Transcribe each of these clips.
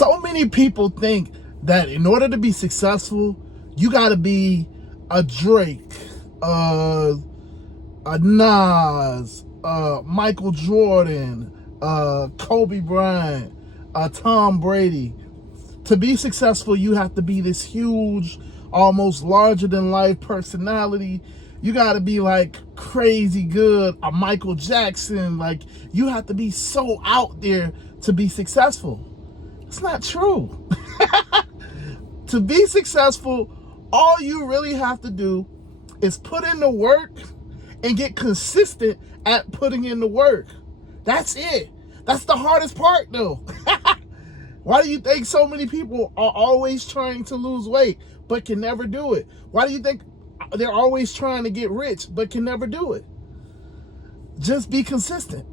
So many people think that in order to be successful, you got to be a Drake, a Nas, Michael Jordan, Kobe Bryant, Tom Brady. To be successful, you have to be this huge, almost larger than life personality. You got to be like crazy good, a Michael Jackson. Like, you have to be so out there to be successful. It's not true. To be successful, all you really have to do is put in the work and get consistent at putting in the work. That's it. That's the hardest part, though. Why do you think so many people are always trying to lose weight but can never do it? Why do you think they're always trying to get rich but can never do it? Just be consistent.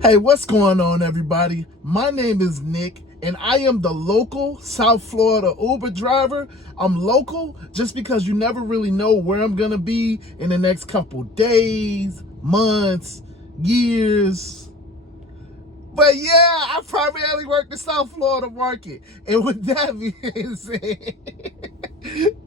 Hey, what's going on, everybody? My name is Nick, and I am the local South Florida Uber driver. I'm local just because you never really know where I'm going to be in the next couple days, months, years. But yeah, I primarily work the South Florida market. And with that being said,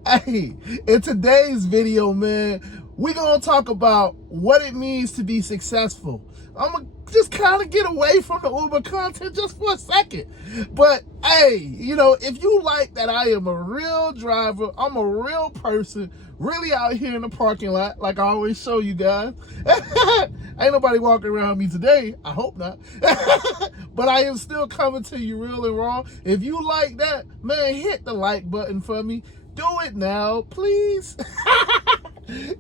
hey, in today's video, man, we're going to talk about what it means to be successful. I'm going to just kind of get away from the Uber content just for a second. But hey, you know, if you like that I am a real driver, I'm a real person, really out here in the parking lot, like I always show you guys. Ain't nobody walking around me today. I hope not. But I am still coming to you real and raw. If you like that, man, hit the like button for me. Do it now, please.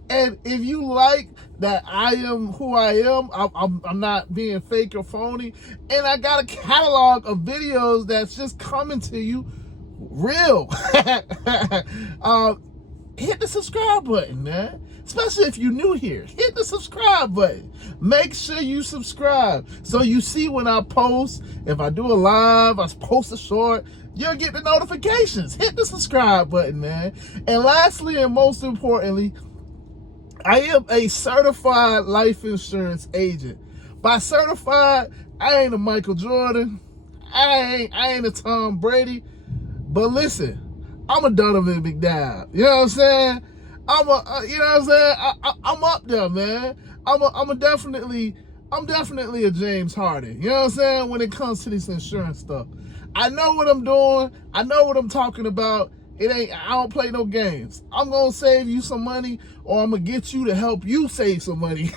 And if you like that I am who I am, I'm not being fake or phony, and I got a catalog of videos that's just coming to you real. Hit the subscribe button, man. Especially if you're new here, hit the subscribe button. Make sure you subscribe so you see when I post. If I do a live, I post a short, you'll get the notifications. Hit the subscribe button, man. And lastly, and most importantly, I am a certified life insurance agent. By certified, I ain't a Michael Jordan. I ain't a Tom Brady. But listen, I'm a Donovan McNabb. You know what I'm saying? You know what I'm saying? I'm up there, man. I'm definitely a James Harden. You know what I'm saying? When it comes to this insurance stuff, I know what I'm doing. I know what I'm talking about. I don't play no games. I'm gonna save you some money, or I'm gonna get you to help you save some money.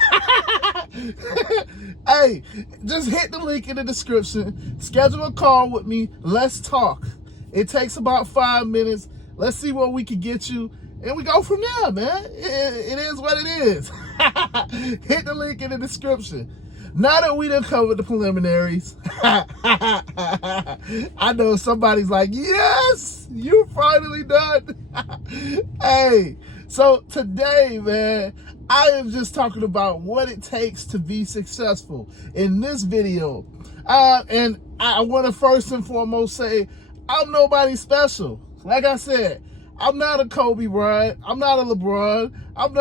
Hey, just hit the link in the description. Schedule a call with me. Let's talk. It takes about 5 minutes. Let's see what we can get you, and we go from there, man. It is what it is. Hit the link in the description. Now that we done covered the preliminaries, I know somebody's like, yes, you finally done. Hey, so today, man, I am just talking about what it takes to be successful in this video. And I want to first and foremost say, I'm nobody special. Like I said, I'm not a Kobe Bryant. I'm not a LeBron. I'm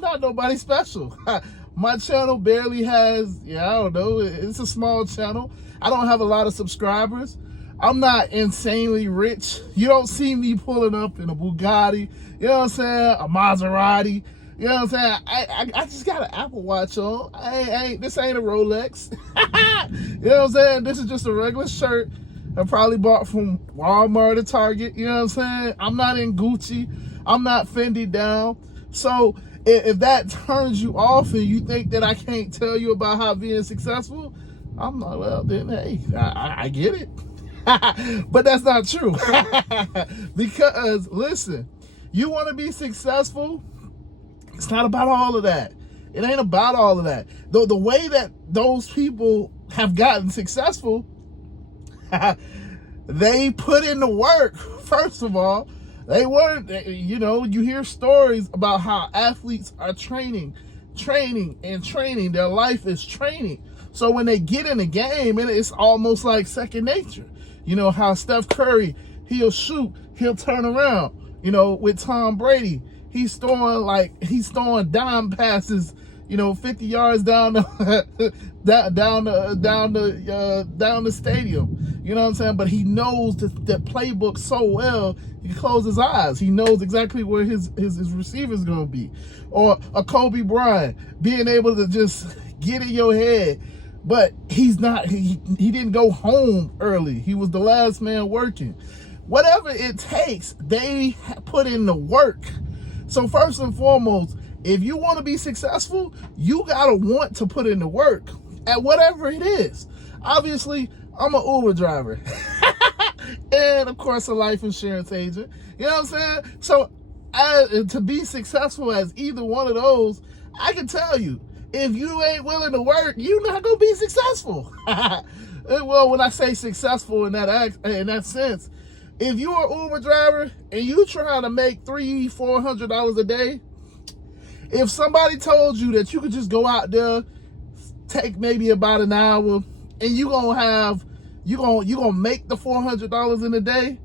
not nobody special. My channel barely has, I don't know, it's a small channel. I don't have a lot of subscribers. I'm not insanely rich. You don't see me pulling up in a Bugatti, you know what I'm saying, a Maserati. You know what I'm saying? I just got an Apple Watch on. This ain't a Rolex. You know what I'm saying? This is just a regular shirt I probably bought from Walmart or Target. You know what I'm saying? I'm not in Gucci. I'm not Fendi down. So if that turns you off and you think that I can't tell you about how being successful, I'm like, well, then, hey, I get it. But that's not true. Because, listen, you want to be successful, it's not about all of that. It ain't about all of that. Though the way that those people have gotten successful, they put in the work, first of all. They weren't, you hear stories about how athletes are training. Their life is training. So when they get in the game, it's almost like second nature. You know how Steph Curry, he'll shoot, he'll turn around. You know, with Tom Brady, he's throwing dime passes, 50 yards down the down the stadium. You know what I'm saying? But he knows the playbook so well, he can close his eyes. He knows exactly where his receiver is going to be. Or a Kobe Bryant being able to just get in your head. But he's not. He didn't go home early. He was the last man working. Whatever it takes, they put in the work. So first and foremost, if you want to be successful, you got to want to put in the work at whatever it is. Obviously, I'm an Uber driver. And, of course, a life insurance agent. You know what I'm saying? So to be successful as either one of those, I can tell you, if you ain't willing to work, you're not going to be successful. Well, when I say successful in that sense, if you're an Uber driver and you trying to make $300-400 a day, if somebody told you that you could just go out there, take maybe about an hour, and you're gonna make the $400 in a day,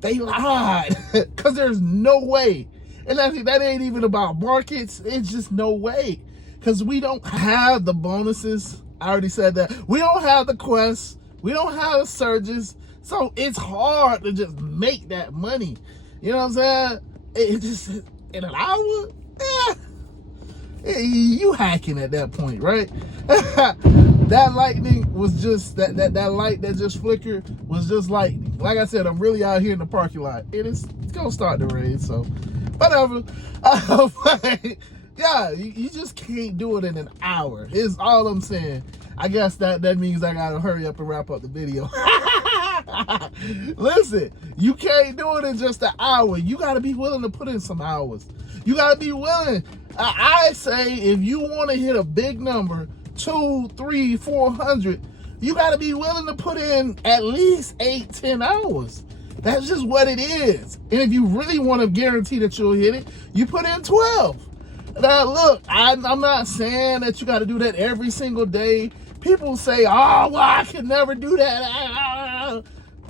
they lied. Because there's no way. And that ain't even about markets. It's just no way. Because we don't have the bonuses. I already said that. We don't have the quests. We don't have the surges. So it's hard to just make that money. You know what I'm saying? It just, in an hour? You hacking at that point, right? That lightning was just, that light that just flickered was just lightning. Like I said, I'm really out here in the parking lot. It's going to start to rain, so whatever. Yeah, you just can't do it in an hour, is all I'm saying. I guess that means I got to hurry up and wrap up the video. Listen, you can't do it in just an hour. You got to be willing to put in some hours. You got to be willing. I say if you want to hit a big number, 200, 300, 400, you got to be willing to put in at least 8-10 hours. That's just what it is. And if you really want to guarantee that you'll hit it, you put in 12. Now, look, I'm not saying that you got to do that every single day. People say, oh, well, I can never do that.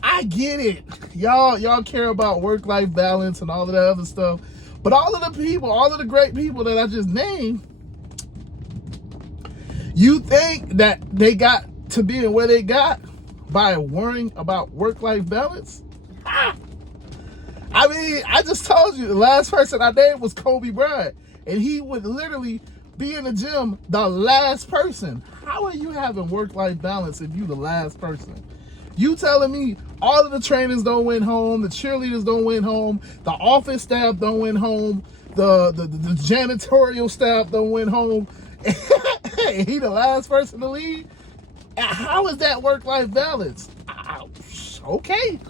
I get it. Y'all care about work-life balance and all of that other stuff. But all of the great people that I just named, you think that they got to be where they got by worrying about work-life balance? I mean, I just told you the last person I named was Kobe Bryant. And he would literally be in the gym, the last person. How are you having work-life balance if you the last person? You telling me all of the trainers don't went home, the cheerleaders don't went home, the office staff don't went home, the janitorial staff don't went home, and he the last person to leave? How is that work-life balance? Okay.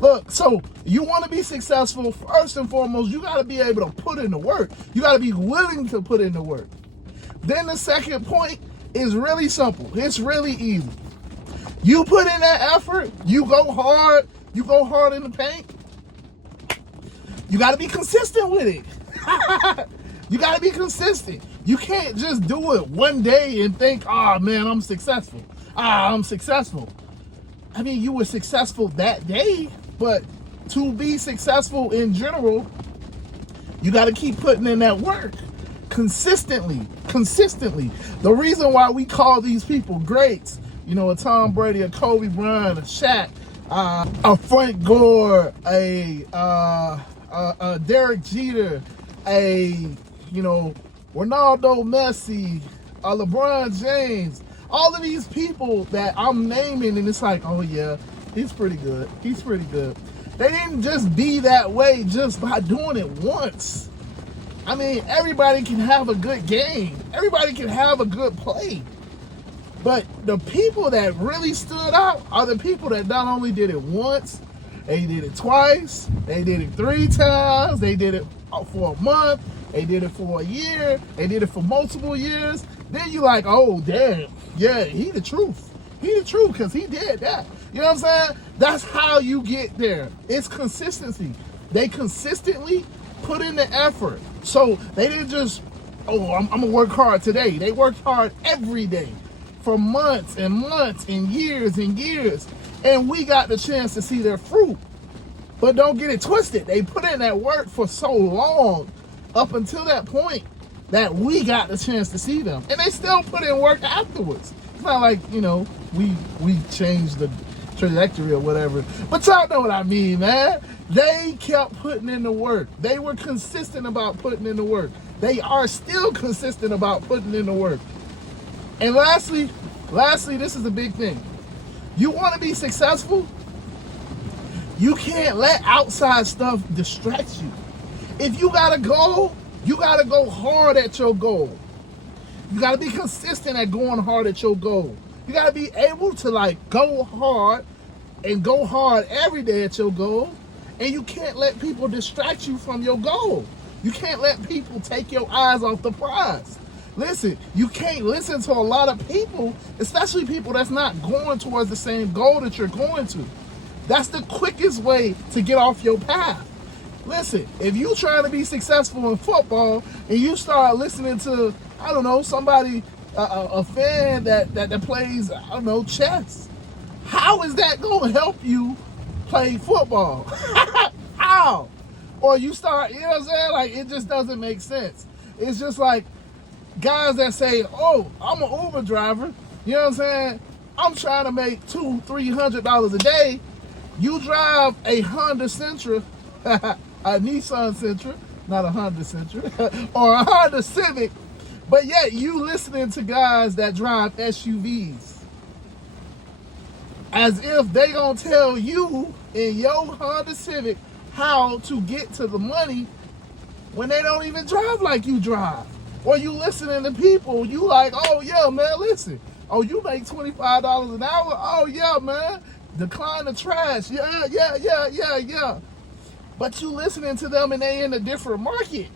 Look, so you want to be successful, first and foremost, you got to be able to put in the work. You got to be willing to put in the work. Then the second point is really simple. It's really easy. You put in that effort, you go hard in the paint. You got to be consistent with it. You got to be consistent. You can't just do it one day and think, oh man, I'm successful. I'm successful. I mean, you were successful that day, but to be successful in general, you got to keep putting in that work consistently. The reason why we call these people greats, a Tom Brady, a Kobe Bryant, a Shaq, a Frank Gore, a Derek Jeter, a Ronaldo Messi, a LeBron James, all of these people that I'm naming, and it's like, oh yeah, he's pretty good. They didn't just be that way just by doing it once. I mean, everybody can have a good game. Everybody can have a good play. But the people that really stood out are the people that not only did it once, they did it twice, they did it 3 times, they did it for a month, they did it for a year, they did it for multiple years. Then you're like, oh, damn, yeah, he the truth. He the truth because he did that. You know what I'm saying? That's how you get there. It's consistency. They consistently put in the effort. So they didn't just, I'm going to work hard today. They worked hard every day for months and months and years. And we got the chance to see their fruit. But don't get it twisted. They put in that work for so long up until that point. that we got the chance to see them. And they still put in work afterwards. It's not like, you know, we changed the trajectory or whatever. But y'all know what I mean, man. They kept putting in the work. They were consistent about putting in the work. They are still consistent about putting in the work. And lastly, this is a big thing. You want to be successful? You can't let outside stuff distract you. If you got a goal, you got to go hard at your goal. You got to be consistent at going hard at your goal. You got to be able to like go hard and go hard every day at your goal. And you can't let people distract you from your goal. You can't let people take your eyes off the prize. Listen, you can't listen to a lot of people, especially people that's not going towards the same goal that you're going to. That's the quickest way to get off your path. Listen, if you trying to be successful in football and you start listening to, I don't know, somebody, a fan that plays, I don't know, chess, how is that going to help you play football? How? Or you start, you know what I'm saying? Like, it just doesn't make sense. It's just like guys that say, oh, I'm an Uber driver. You know what I'm saying? I'm trying to make $200-300 a day. You drive a Honda Sentra, a Nissan Sentra, not a Honda Sentra, or a Honda Civic, but yet you listening to guys that drive SUVs. As if they gonna tell you in your Honda Civic how to get to the money when they don't even drive like you drive. Or you listening to people, you like, oh yeah, man, listen. Oh, you make $25 an hour? Oh yeah, man. Decline the trash. Yeah. But you listening to them and they in a different market.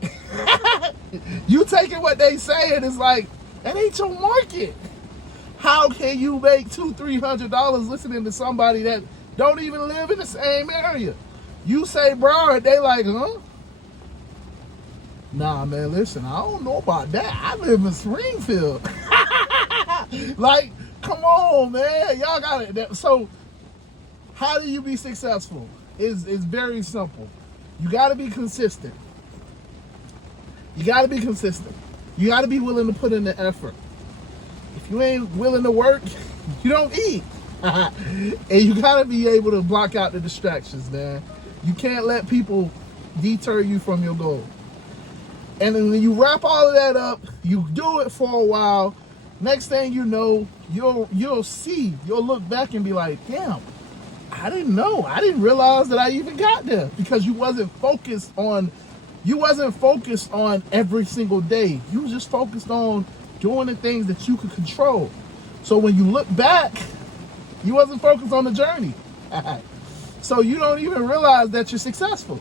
You taking what they say and it's like, that ain't your market. How can you make $200-300 listening to somebody that don't even live in the same area? You say, bro, they like, huh? Nah, man, listen, I don't know about that. I live in Springfield. Like, come on, man. Y'all got it. So, how do you be successful? It's very simple. You got to be consistent. You got to be consistent. You got to be willing to put in the effort. If you ain't willing to work, you don't eat. And you got to be able to block out the distractions, man. You can't let people deter you from your goal. And then when you wrap all of that up, you do it for a while. Next thing you know, you'll see, you'll look back and be like, damn, I didn't know. I didn't realize that I even got there, because you wasn't focused on every single day. You was just focused on doing the things that you could control. So when you look back, you wasn't focused on the journey. So you don't even realize that you're successful.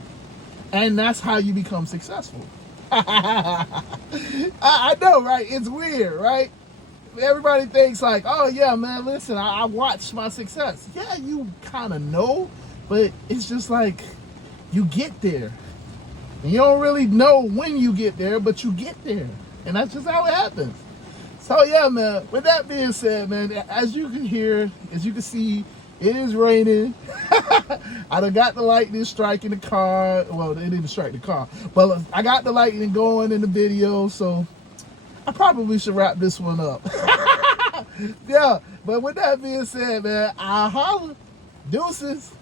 And that's how you become successful. I know, right? It's weird, right? Everybody thinks like, oh yeah, man, listen, I watched my success. Yeah, you kind of know, but it's just like you get there. And you don't really know when you get there, but you get there. And that's just how it happens. So yeah, man, with that being said, man, as you can hear, as you can see, it is raining. I done got the lightning striking the car. Well, it didn't strike the car, but I got the lightning going in the video, so I probably should wrap this one up. Yeah, but with that being said, man, I holla. Deuces.